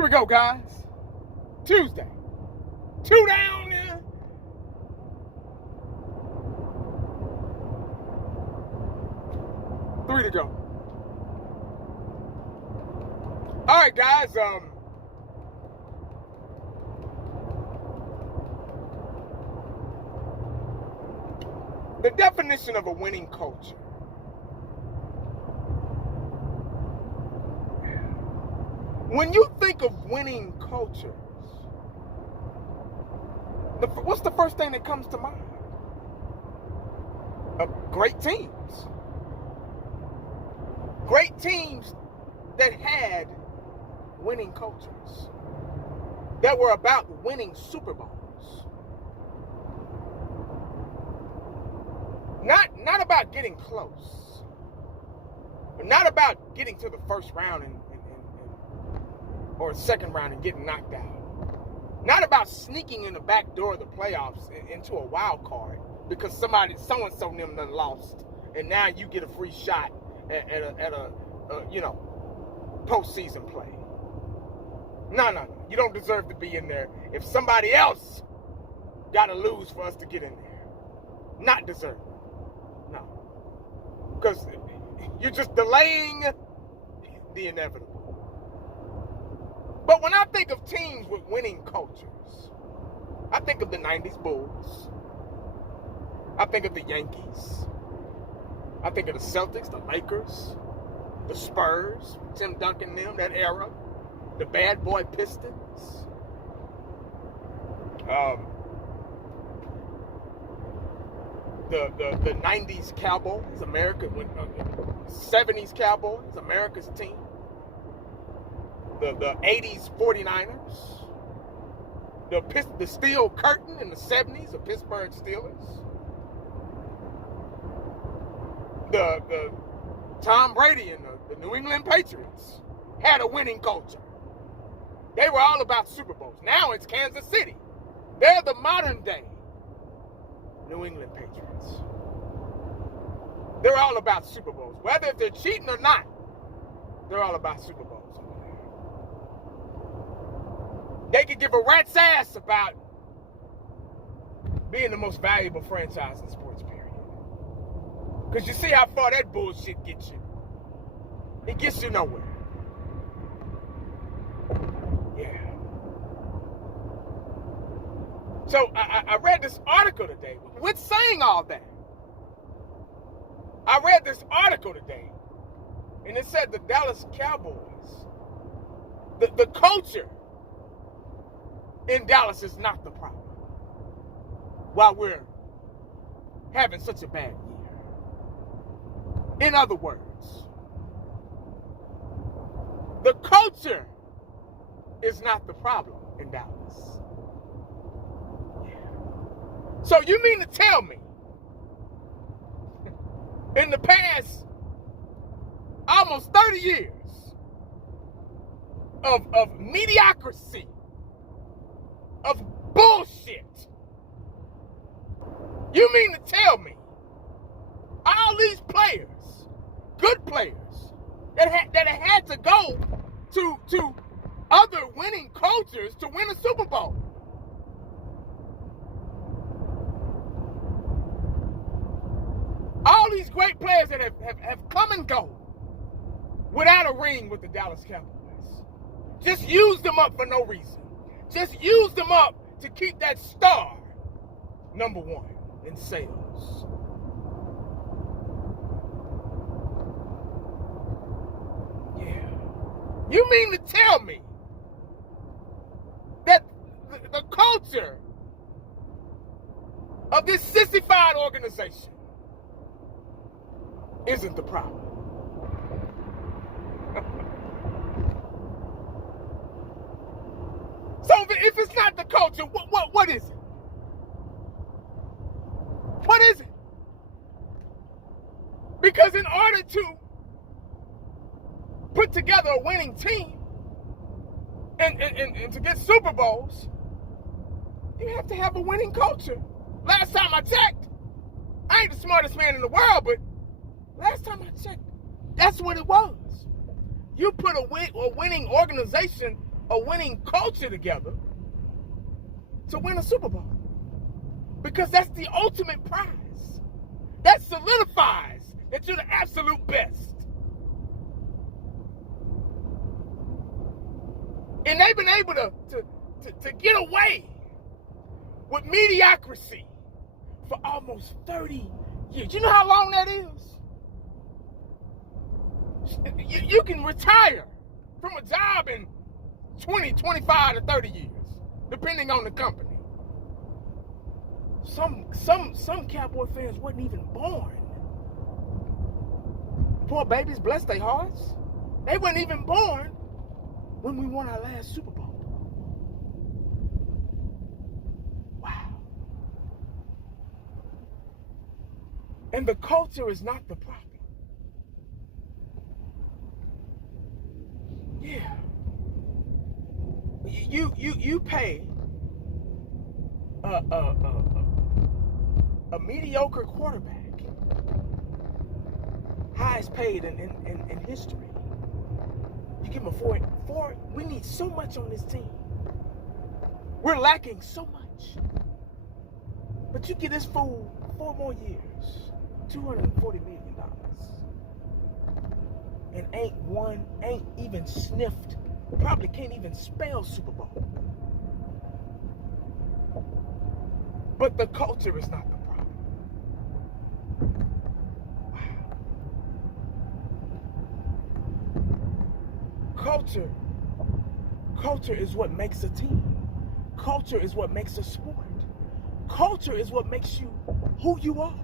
Here we go, guys. Tuesday. 2 down there. Three to go. All right, guys. The definition of a winning culture. When you think of winning cultures, what's the first thing that comes to mind? Great teams. Great teams that had winning cultures, that were about winning Super Bowls. Not about getting close, not about getting to the first round or second round and getting knocked out. Not about sneaking in the back door of the playoffs into a wild card because so-and-so them done lost, and now you get a free shot at a postseason play. No. You don't deserve to be in there if somebody else got to lose for us to get in there. Not deserving. No. Because you're just delaying the inevitable. But when I think of teams with winning cultures, I think of the 90s Bulls. I think of the Yankees. I think of the Celtics, the Lakers, the Spurs, Tim Duncan them, that era, the bad boy Pistons. The 90s Cowboys, 70s Cowboys, America's team. The 80s 49ers, the Steel Curtain in the 70s, the Pittsburgh Steelers, the Tom Brady and the New England Patriots had a winning culture. They were all about Super Bowls. Now it's Kansas City. They're the modern day New England Patriots. They're all about Super Bowls. Whether if they're cheating or not, they're all about Super Bowls. They could give a rat's ass about being the most valuable franchise in sports, period. Because you see how far that bullshit gets you. It gets you nowhere. Yeah. So I read this article today. With saying all that, I read this article today, and it said the Dallas Cowboys, the culture in Dallas is not the problem while we're having such a bad year. In other words, the culture is not the problem in Dallas. Yeah. So you mean to tell me in the past almost 30 years of mediocrity, of bullshit, you mean to tell me all these players, good players, that had to go to other winning cultures to win a Super Bowl? All these great players that have come and go without a ring with the Dallas Cowboys. Just used them up for no reason. Just use them up to keep that star number one in sales. Yeah. You mean to tell me that the culture of this sissified organization isn't the problem? So if it's not the culture, what is it? What is it? Because in order to put together a winning team and to get Super Bowls, you have to have a winning culture. Last time I checked, I ain't the smartest man in the world, but last time I checked, that's what it was. You put a winning organization a winning culture together to win a Super Bowl. Because that's the ultimate prize. That solidifies that you're the absolute best. And they've been able to get away with mediocrity for almost 30 years. You know how long that is? You can retire from a job in 20, 25 to 30 years, depending on the company. Some Cowboy fans wasn't even born. Poor babies, bless their hearts. They weren't even born when we won our last Super Bowl. Wow. And the culture is not the problem. Yeah. You pay a mediocre quarterback, highest paid in history. You give him a four. We need so much on this team. We're lacking so much. But you give this fool 4 more years, $240 million. And ain't even sniffed, probably can't even spell Super Bowl. But the culture is not the problem. Wow. Culture is what makes a team. Culture is what makes a sport. Culture is what makes you who you are.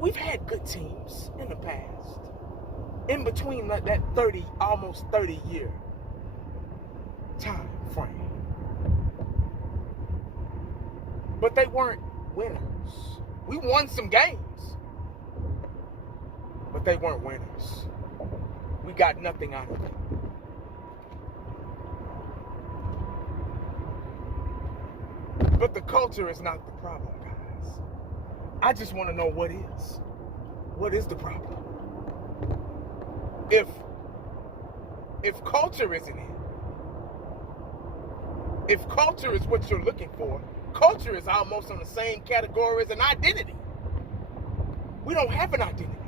We've had good teams in the past, in between that almost 30 year time frame. But they weren't winners. We won some games, but they weren't winners. We got nothing out of it. But the culture is not the problem, guys. I just want to know what is. What is the problem? If culture isn't it, if culture is what you're looking for, culture is almost on the same category as an identity. We don't have an identity.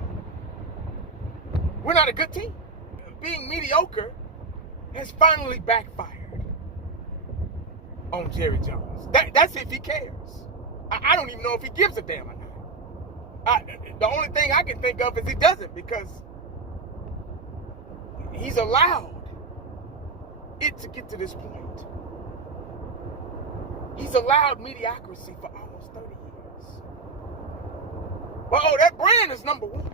We're not a good team. Being mediocre has finally backfired on Jerry Jones. That's if he cares. I don't even know if he gives a damn or not. The only thing I can think of is he doesn't, because he's allowed it to get to this point. He's allowed mediocrity for almost 30 years. But that brand is number one.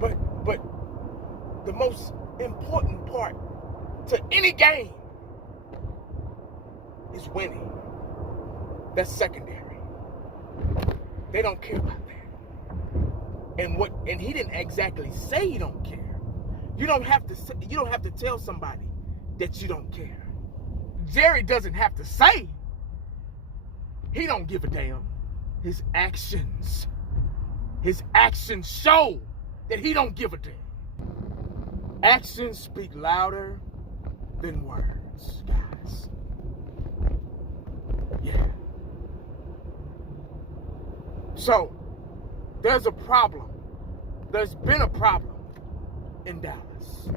But the most important part to any game is winning. That's secondary. They don't care about that. And he didn't exactly say he don't care. You don't have to tell somebody that you don't care. Jerry doesn't have to say he don't give a damn. His actions show that he don't give a damn. Actions speak louder than words, guys. Yeah. So, there's a problem. There's been a problem in Dallas.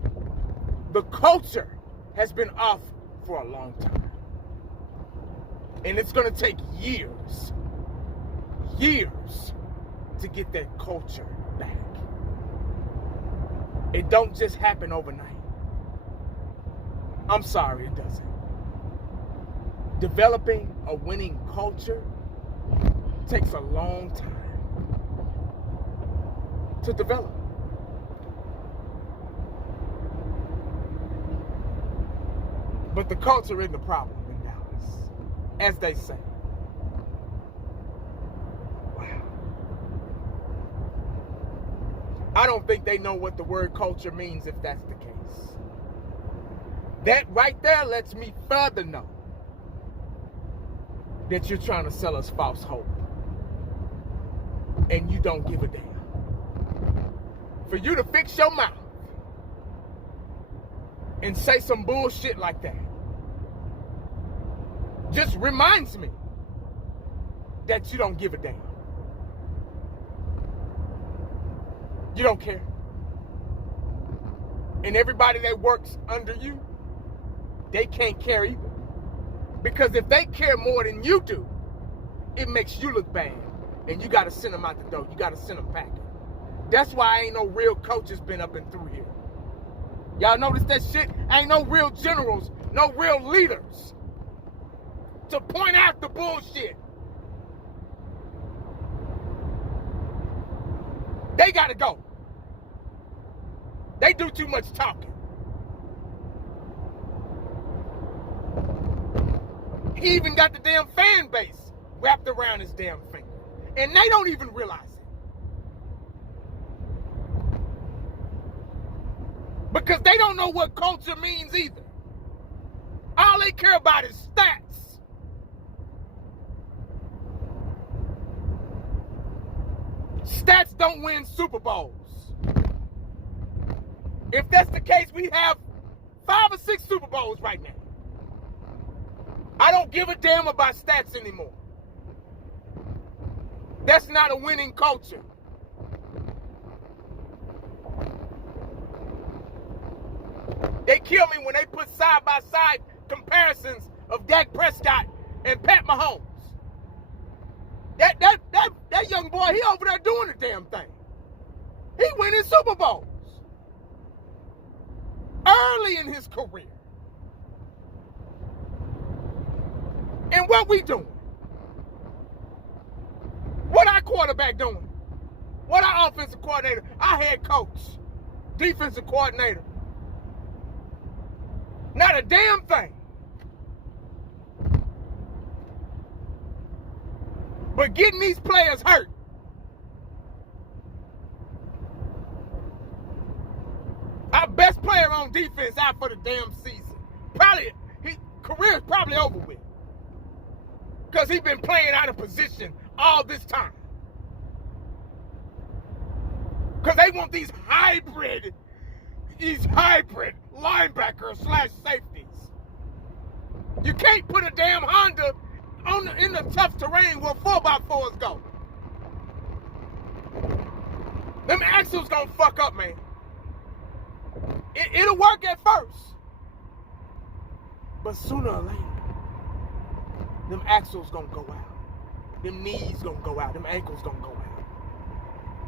The culture has been off for a long time. And it's going to take years to get that culture back. It don't just happen overnight. I'm sorry, it doesn't. Developing a winning culture takes a long time to develop. But the culture isn't the problem in Dallas, as they say. Wow. I don't think they know what the word culture means if that's the case. That right there lets me further know that you're trying to sell us false hope. And you don't give a damn. for you to fix your mouth and say some bullshit like that just reminds me that you don't give a damn. You don't care. And everybody that works under you, they can't care either. Because if they care more than you do, it makes you look bad. And you got to send them out the door. You got to send them packing. That's why ain't no real coaches been up and through here. Y'all notice that shit? Ain't no real generals, no real leaders to point out the bullshit. They got to go. They do too much talking. He even got the damn fan base wrapped around his damn finger. And they don't even realize it. Because they don't know what culture means either. All they care about is stats. Stats don't win Super Bowls. If that's the case, we have 5 or 6 Super Bowls right now. I don't give a damn about stats anymore. That's not a winning culture. They kill me when they put side-by-side comparisons of Dak Prescott and Pat Mahomes. That young boy, he over there doing the damn thing. He winning Super Bowls early in his career. And what we doing? What our quarterback doing? What our offensive coordinator, our head coach, defensive coordinator? Not a damn thing. But getting these players hurt. Our best player on defense out for the damn season. Probably, his career is probably over with. Because he's been playing out of position all this time. Because they want these hybrid linebackers / safeties. You can't put a damn Honda in the tough terrain where 4x4s go. Them axles gonna fuck up, man. It'll work at first. But sooner or later, them axles gonna go out. Them knees gonna go out. Them ankles gonna go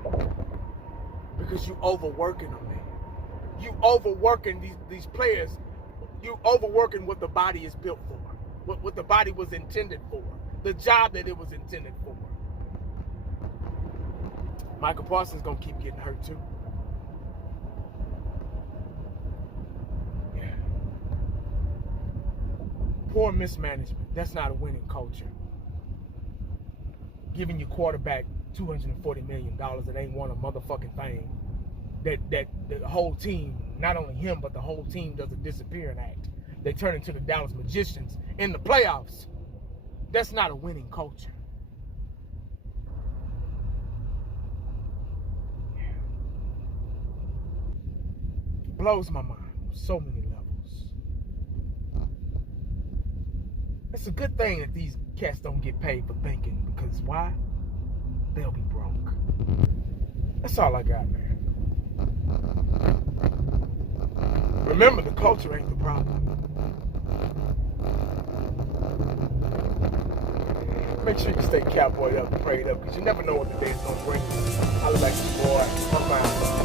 out. Because you overworking them, man. You overworking these players. You overworking what the body is built for. What the body was intended for. The job that it was intended for. Michael Parsons gonna keep getting hurt too. Yeah. Poor mismanagement. That's not a winning culture. Giving your quarterback $240 million that ain't won a motherfucking thing. That the whole team, not only him, but the whole team does a disappearing act. They turn into the Dallas Magicians in the playoffs. That's not a winning culture. Yeah. Blows my mind on so many levels. It's a good thing that these cats don't get paid for thinking, because why? They'll be broke. That's all I got, man. Remember, the culture ain't the problem. Make sure you stay cowboyed up and prayed up, because you never know what the day is going to bring. I look like this boy. I'm out.